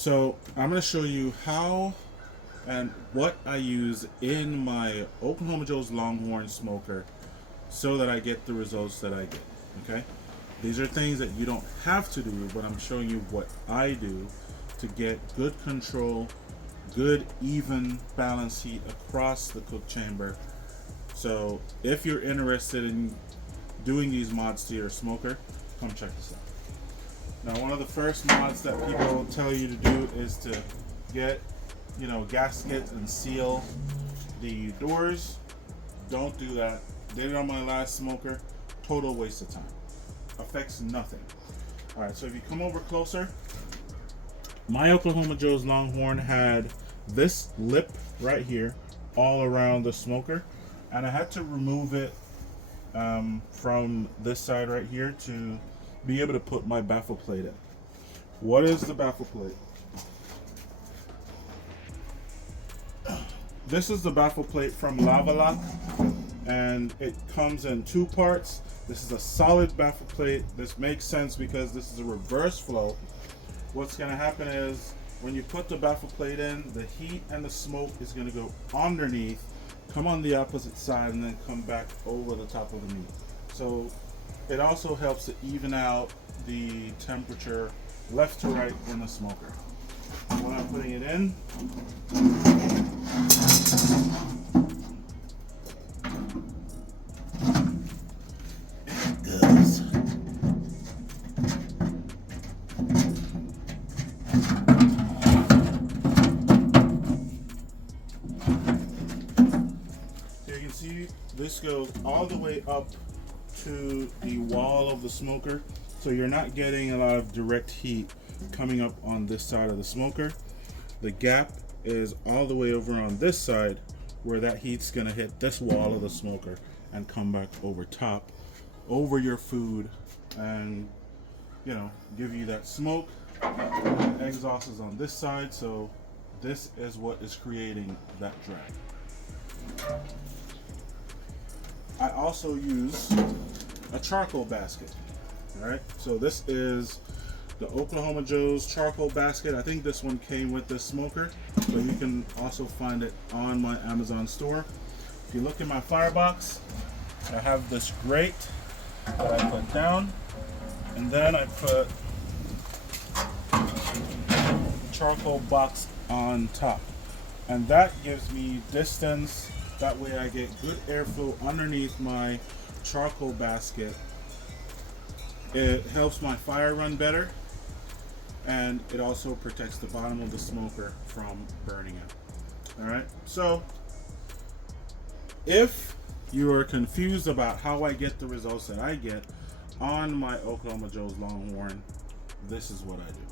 So I'm going to show you how and what I use in my Oklahoma Joe's Longhorn smoker so that I get the results that I get. Okay, these are things that you don't have to do, but I'm showing you what I do to get good control, good even balanced heat across the cook chamber. So if you're interested in doing these mods to your smoker, come check this out. Now, one of the first mods that people tell you to do is to get, gaskets and seal the doors. Don't do that. Did it on my last smoker. Total waste of time. Affects nothing. All right, so if you come over closer, my Oklahoma Joe's Longhorn had this lip right here all around the smoker, and I had to remove it from this side right here to be able to put my baffle plate in. What is the baffle plate? This is the baffle plate from Lava, and it comes in two parts. This is a solid baffle plate. This makes sense because this is a reverse flow. What's going to happen is when you put the baffle plate in, the heat and the smoke is going to go underneath, come on the opposite side, and then come back over the top of the meat. So it also helps to even out the temperature left to right in the smoker. When I'm putting it in, it goes. So you can see this goes all the way up to the wall of the smoker, so you're not getting a lot of direct heat coming up on this side of the smoker. The gap is all the way over on this side where that heat's gonna hit this wall of the smoker and come back over top over your food and give you that smoke. The exhaust is on this side, so this is what is creating that drag. I also use a charcoal basket. All right, so this is the Oklahoma Joe's charcoal basket. I think this one came with this smoker, but you can also find it on my Amazon store. If you look in my firebox, I have this grate that I put down, and then I put charcoal box on top, and that gives me distance. That way I get good airflow underneath my charcoal basket. It helps my fire run better, and it also protects the bottom of the smoker from burning out. All right, so if you are confused about how I get the results that I get on my Oklahoma Joe's Longhorn, this is what I do.